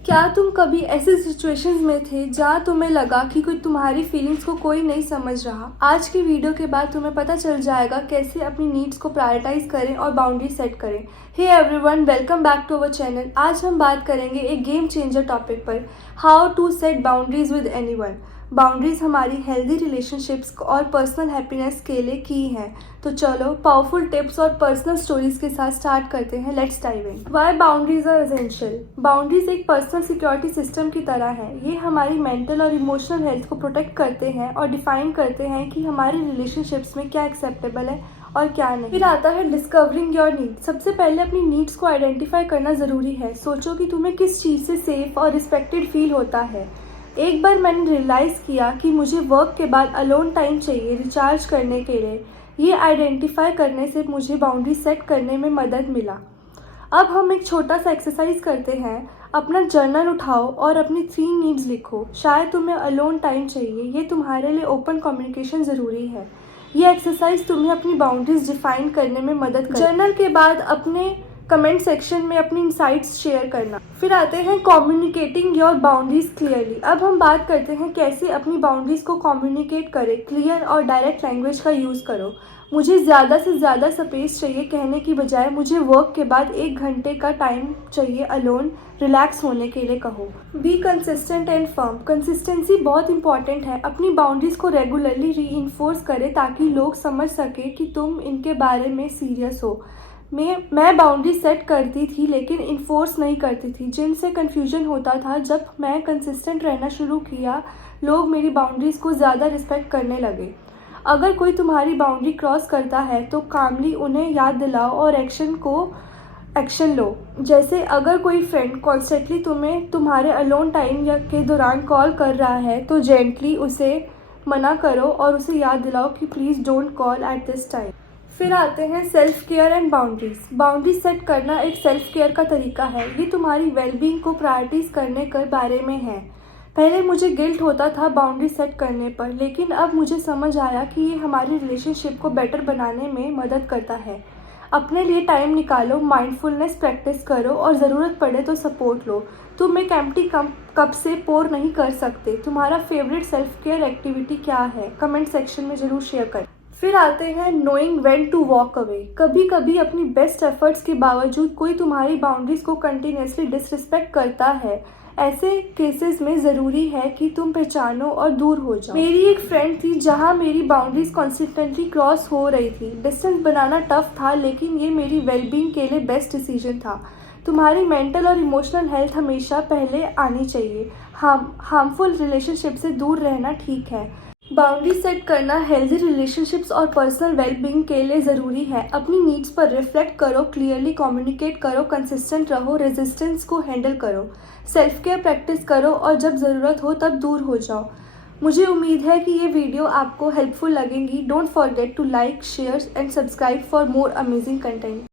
क्या तुम कभी ऐसे सिचुएशंस में थे जहाँ तुम्हें लगा कि कोई तुम्हारी फीलिंग्स को कोई नहीं समझ रहा? आज की वीडियो के बाद तुम्हें पता चल जाएगा कैसे अपनी नीड्स को प्रायोरिटाइज करें और बाउंड्री सेट करें। Hey everyone, welcome back to our channel. आज हम बात करेंगे एक गेम चेंजर टॉपिक पर, how to set boundaries with anyone. Boundaries हमारी हेल्दी रिलेशनशिप्स और पर्सनल हैप्पीनेस के लिए की हैं। तो चलो पावरफुल टिप्स और पर्सनल स्टोरीज के साथ स्टार्ट करते हैं। Let's dive in. Why boundaries are essential. Boundaries एक पर्सनल सिक्योरिटी सिस्टम की तरह है। ये हमारी मेंटल और इमोशनल हेल्थ को प्रोटेक्ट करते हैं और डिफाइन करते हैं कि हमारे रिलेशनशिप्स में क्या एक्सेप्टेबल है और क्या नहीं। फिर आता है डिस्कवरिंग योर नीड। सबसे पहले अपनी नीड्स को आइडेंटिफाई करना जरूरी है। सोचो कि तुम्हें किस चीज़ से सेफ और रिस्पेक्टेड फील होता है। एक बार मैंने रियलाइज़ किया कि मुझे वर्क के बाद अलोन टाइम चाहिए रिचार्ज करने के लिए। ये आइडेंटिफाई करने से मुझे बाउंड्री सेट करने में मदद मिला। अब हम एक छोटा सा एक्सरसाइज करते हैं। अपना जर्नल उठाओ और अपनी 3 नीड्स लिखो। शायद तुम्हें अलोन टाइम चाहिए, ये तुम्हारे लिए ओपन कम्युनिकेशन ज़रूरी है। ये एक्सरसाइज तुम्हें अपनी बाउंड्रीज डिफाइन करने में मदद कर। जर्नल के बाद अपने कमेंट सेक्शन में अपनी इंसाइट्स शेयर करना। फिर आते हैं कम्युनिकेटिंग योर बाउंड्रीज क्लियरली। अब हम बात करते हैं कैसे अपनी बाउंड्रीज को कम्युनिकेट करें। क्लियर और डायरेक्ट लैंग्वेज का यूज़ करो। मुझे ज़्यादा से ज़्यादा स्पेस चाहिए कहने की बजाय मुझे वर्क के बाद 1 घंटे का टाइम चाहिए अलोन रिलैक्स होने के लिए कहो। Be consistent and firm. Consistency बहुत इंपॉर्टेंट है। अपनी बाउंड्रीज को रेगुलरली रीइंफोर्स करें ताकि लोग समझ सके कि तुम इनके बारे में सीरियस हो। मैं बाउंड्री सेट करती थी लेकिन इन्फोर्स नहीं करती थी, जिनसे कन्फ्यूजन होता था। जब मैं कंसिस्टेंट रहना शुरू किया, लोग मेरी बाउंड्रीज को ज़्यादा रिस्पेक्ट करने लगे। अगर कोई तुम्हारी बाउंड्री क्रॉस करता है तो कामली उन्हें याद दिलाओ और एक्शन लो। जैसे अगर कोई फ्रेंड कॉन्स्टेंटली तुम्हें तुम्हारे अलोन टाइम या के दौरान कॉल कर रहा है तो जेंटली उसे मना करो और उसे याद दिलाओ कि please don't call at this time. फिर आते हैं self care and boundaries. Boundary set करना एक सेल्फ केयर का तरीका है। ये तुम्हारी वेलबींग को प्रायोरिटीज करने के बारे में है। पहले मुझे गिल्ट होता था बाउंड्री सेट करने पर, लेकिन अब मुझे समझ आया कि ये हमारी रिलेशनशिप को बेटर बनाने में मदद करता है। अपने लिए टाइम निकालो, माइंडफुलनेस प्रैक्टिस करो और ज़रूरत पड़े तो सपोर्ट लो। तुम एक एम्प्टी कप से पोर नहीं कर सकते। तुम्हारा फेवरेट सेल्फ केयर एक्टिविटी क्या है? कमेंट सेक्शन में ज़रूर शेयर करें। फिर आते हैं knowing when to walk away. कभी कभी अपनी बेस्ट एफर्ट्स के बावजूद कोई तुम्हारी बाउंड्रीज को कंटिन्यूसली डिसरिस्पेक्ट करता है। ऐसे केसेस में ज़रूरी है कि तुम पहचानो और दूर हो जाओ। मेरी एक फ्रेंड थी जहां मेरी बाउंड्रीज कॉन्सिस्टेंटली क्रॉस हो रही थी। डिस्टेंस बनाना टफ था लेकिन ये मेरी वेलबींग के लिए बेस्ट डिसीजन था। तुम्हारी मेंटल और इमोशनल हेल्थ हमेशा पहले आनी चाहिए। हार्मफुल रिलेशनशिप से दूर रहना ठीक है। बाउंड्री सेट करना हेल्दी रिलेशनशिप्स और पर्सनल वेलबींग के लिए ज़रूरी है। अपनी नीड्स पर रिफ्लेक्ट करो, क्लियरली कम्युनिकेट करो, कंसिस्टेंट रहो, रेजिस्टेंस को हैंडल करो, सेल्फ केयर प्रैक्टिस करो और जब ज़रूरत हो तब दूर हो जाओ। मुझे उम्मीद है कि ये वीडियो आपको हेल्पफुल लगेगी। Don't forget to like, share and subscribe for more amazing content.